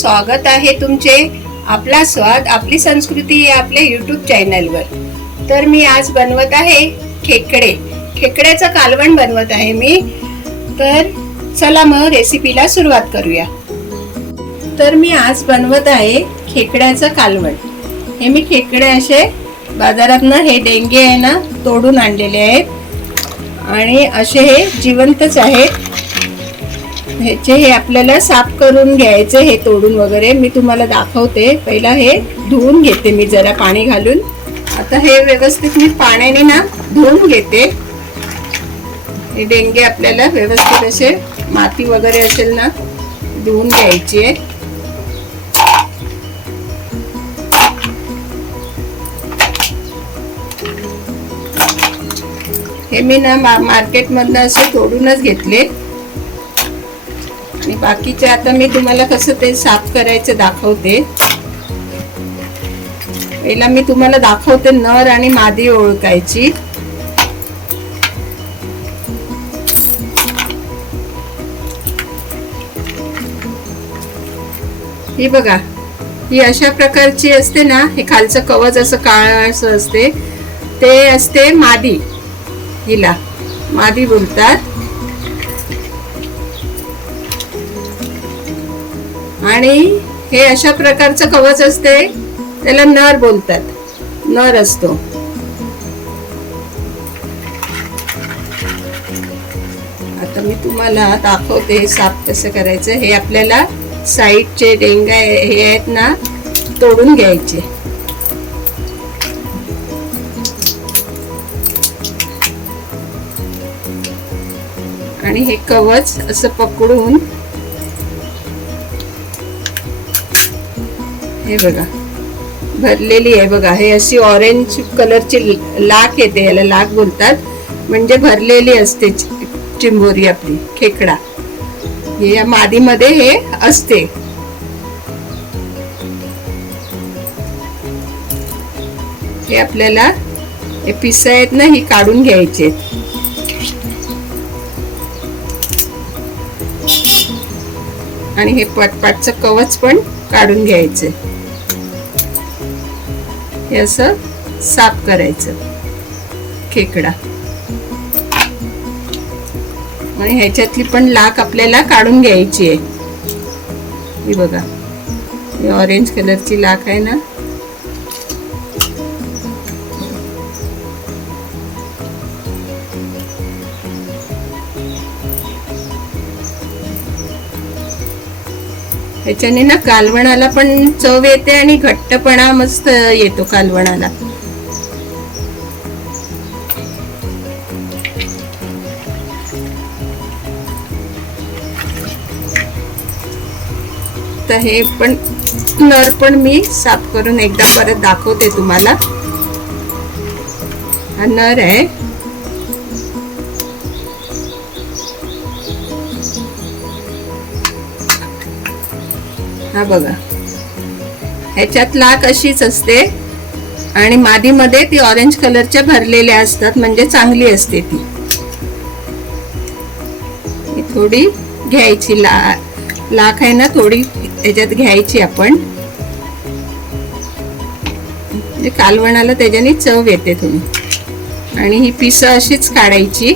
स्वागत आहे तुमचे आपला स्वाद आपली संस्कृती या आपल्या YouTube चॅनलवर। तर मी आज बनवत आहे खेकड्याचं कालवण बनवत आहे मी। तर चला मग रेसिपीला सुरुवात करूया। तर मी आज बनवत आहे खेकड्याचं कालवण। हे मी खेकडे असे बाजारातनं हे डेंगे आहे ना तोडून आणलेले आहेत आणि असे हे जिवंतच आहेत। ह्याचे हे आपल्याला साफ करून घ्यायचे, हे तोडून वगैरे मी तुम्हाला दाखवते। पहिला हे धुवून घेते मी जरा पाणी घालून। आता हे व्यवस्थित मी पाण्याने ना धुवून घेते। हे डेंगे आपल्याला व्यवस्थित असे माती वगैरे असेल ना धुवून घ्यायची आहे। हे मी ना मार्केटमधनं असे तोडूनच घेतले आणि बाकीचे आता मी तुम्हाला कसं ते साफ करायचं दाखवते। पहिला मी तुम्हाला दाखवते नर आणि मादी ओळखायची। ही बघा, ही अशा प्रकारची असते ना, हे खालचं कवच असं काळं असं असते, ते असते मादी। हिला मादी बोलतात। आणि हे अशा प्रकारचं कवच असते त्याला नर बोलतात, नर असतो। आता मी तुम्हाला दाखवते साफ कसं करायचं। हे आपल्याला साईडचे डेंगा हे आहेत ना तोडून घ्यायचे आणि हे कवच असं पकडून हे बघा भरलेली आहे बघा। हे अशी ऑरेंज कलरची लाख येते, याला लाख बोलतात, म्हणजे भरलेली असते चिंबोरी आपली खेकडा। हे या मादीमध्ये हे असते। हे आपल्याला हे पिस आहेत ना ही काढून घ्यायचे आणि हे पाटचं कवच पण काढून घ्यायचे। हे असं साफ करायचं खेकडा आणि ह्याच्यातली पण लाख आपल्याला काढून घ्यायची आहे। ही बघा, ही ऑरेंज कलरची लाख आहे ना, ह्याच्याने ना कालवणाला पण चव येते आणि घट्टपणा मस्त येतो कालवणाला। तर हे पण नर पण मी साफ करून एकदा परत दाखवते तुम्हाला। हा नर आहे। हा बघा, ह्याच्यात लाख अशीच असते आणि मादीमध्ये ती ऑरेंज कलरच्या भरलेल्या असतात, म्हणजे चांगली असते ती। थोडी घ्यायची लाख आहे ना थोडी त्याच्यात घ्यायची आपण, म्हणजे कालवणाला त्याच्याने चव येते थोडी। आणि ही पिसं अशीच काढायची।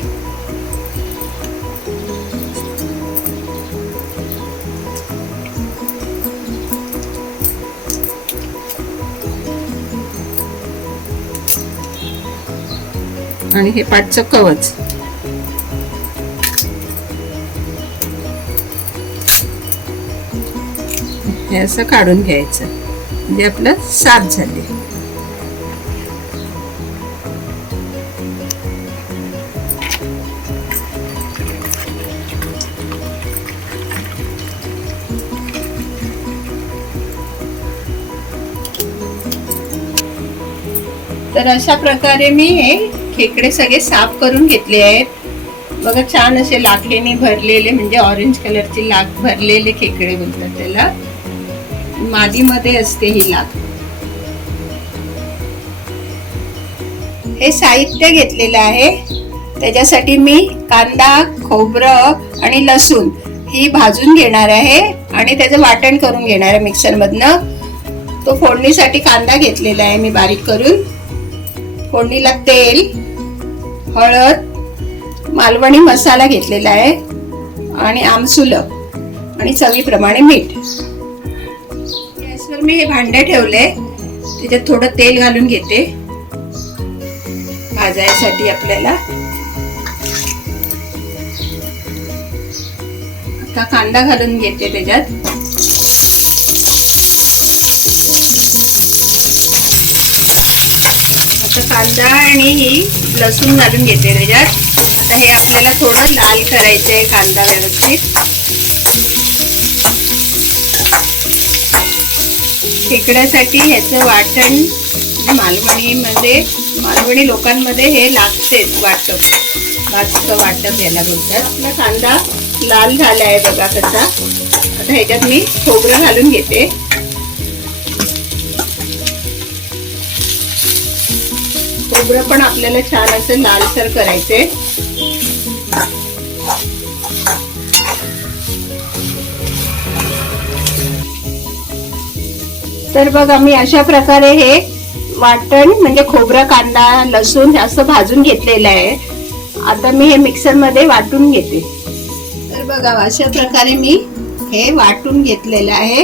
आणि हे पाटचं कवच हे असं काढून घ्यायचं, म्हणजे आपलं साफ झाले। तर अशा प्रकारे मी हे खेकडे सगळे साफ करून घेतले आहेत बघा। छान असे लाखेने भरलेले, म्हणजे ऑरेंज कलरची लाख भरलेले खेकडे बोलतात त्याला। मादीमध्ये असते ही लाख। हे साहित्य घेतलेलं आहे, त्याच्यासाठी मी कांदा, खोबरं आणि लसूण ही भाजून घेणार आहे आणि त्याचं वाटण करून घेणार आहे मिक्सर मधनं. तो फोडणीसाठी कांदा घेतलेला आहे मी बारीक करून. फोडणीला तेल, हळद, मालवणी मसाला घेतलेला आहे आणि आमसुलं आणि चवीप्रमाणे मीठ. गॅसवर मी हे भांडे ठेवले, त्याच्यात थोडं तेल घालून घेते भाजायसाठी आपल्याला. आता कांदा घालून घेते त्याच्यात. आता कांदा आणि ही लसूण घालून घेते त्याच्यात. आता हे आपल्याला थोडं लाल करायचंय कांदा व्यवस्थित. खेकड्यासाठी ह्याचं वाटण मालवणी लोकांमध्ये हे लागतेच वाटप. भाजचं वाटप याला बोलतात. आपला कांदा लाल झाला आहे बघा कसा. आता ह्याच्यात मी खोबरं घालून घेते. खोबरं पण आपल्याला छान असं लालसर करायचे. तर बघा मी अशा प्रकारे हे वाटण म्हणजे खोबरं, कांदा, लसूण असं भाजून घेतलेलं आहे. आता मी हे मिक्सर मध्ये वाटून घेते. तर बघा अशा प्रकारे मी हे वाटून घेतलेलं आहे.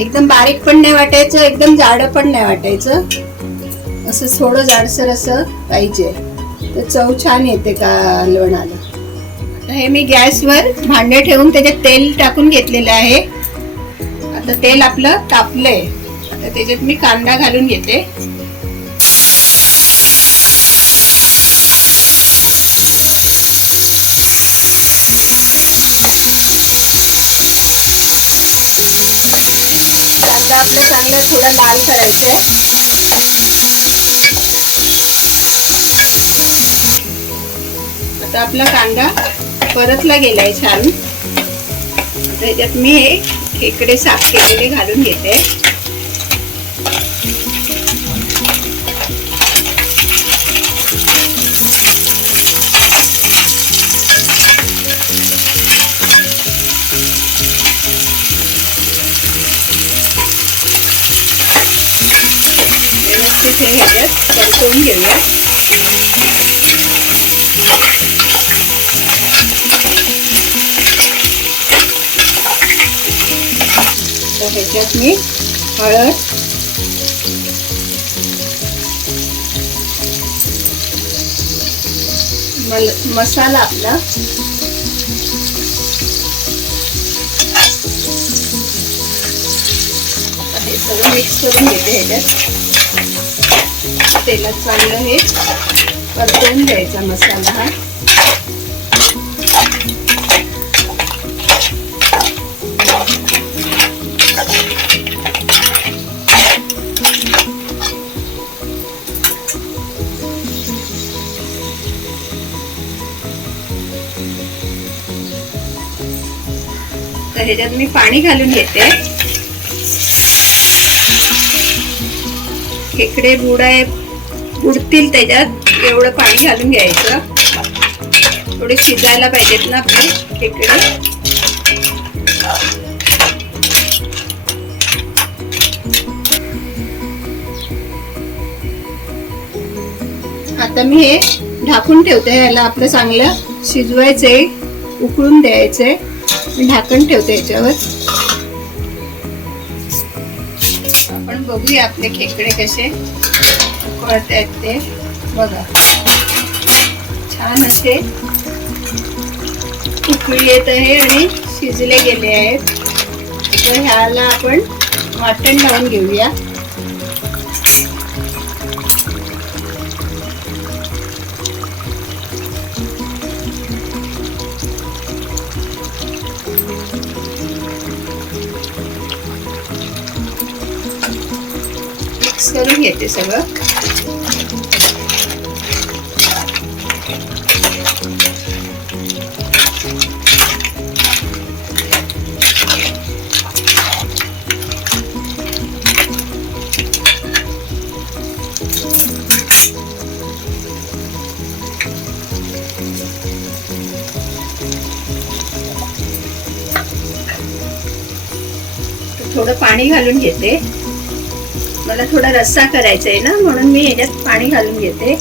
एकदम बारीक पण नाही वाटायचं, एकदम जाड पण नाही वाटायचं, असं थोडं जाडसर असं पाहिजे, तर चव छान येते कालवणाला. आता हे मी गॅसवर भांडे ठेवून त्याच्यात तेल टाकून घेतलेलं आहे. आता तेल आपलं तापलंय. आता त्याच्यात मी कांदा घालून घेते. कांदा आपलं चांगलं थोडा लाल करायचंय. आता आपला कांदा परतला गेलाय छान. आता याच्यात मी हे खेकडे साफ केलेले घालून घेते. व्यवस्थित हे ह्याच्यात परतवून घेऊया. तर ह्याच्यात मी हळद, मसाला आपला, हे सगळं मिक्स करून घेते. ह्याच्यात तेलात चांगलं हे परतवून घ्यायचा मसाला हा. तर ह्याच्यात मी पाणी घालून घेते. खेकडे बुडतील त्याच्यात एवढं पाणी घालून घ्यायचं. थोडे शिजायला पाहिजेत ना आपले खेकडे. आता मी हे ढाकून ठेवते. याला आपलं चांगलं शिजवायचंय, उकळून द्यायचंय. ढाकण ठेवते याच्यावर. आपण बघूया आपले खेकडे कसे उकळतायत ते. बघा छान असे उकळी येत आहे आणि शिजले गेले आहेत. तर ह्याला आपण वाटण लावून घेऊया. मिक्स करून घेते सगळं. थोडं पाणी घालून घेते. मला थोडा रस्सा करायचा आहे ना, म्हणून मी याच्यात पाणी घालून घेते.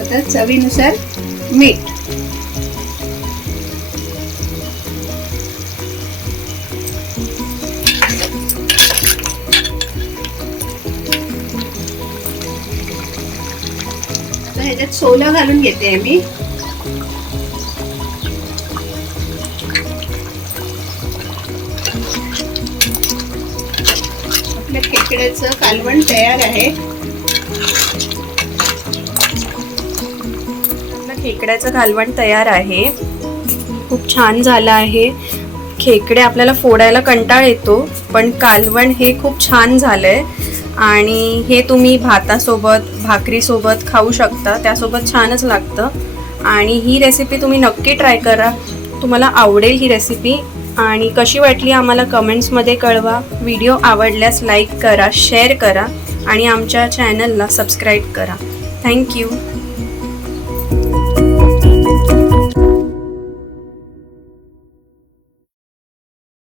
आता चवीनुसार मीठ. आता ह्याच्यात सोलं घालून घेते मी. आपल्या खेकड्याचं कालवण तयार आहे. खेकड्याचं कालवण तयार आहे. खूप छान झालं आहे. खेकडे आपल्याला फोडायला कंटाळ येतो, पण कालवण हे खूप छान झालंय आणि हे तुम्ही भातासोबत भाकरीसोबत खाऊ शकता, त्यासोबत छानच लागतं. आणि ही रेसिपी तुम्ही नक्की ट्राय करा, तुम्हाला आवडेल ही रेसिपी. आणि कशी वाटली आम्हाला कमेंट्समध्ये कळवा. व्हिडिओ आवडल्यास लाईक करा, शेअर करा आणि आमच्या चॅनलला सबस्क्राईब करा. थँक्यू.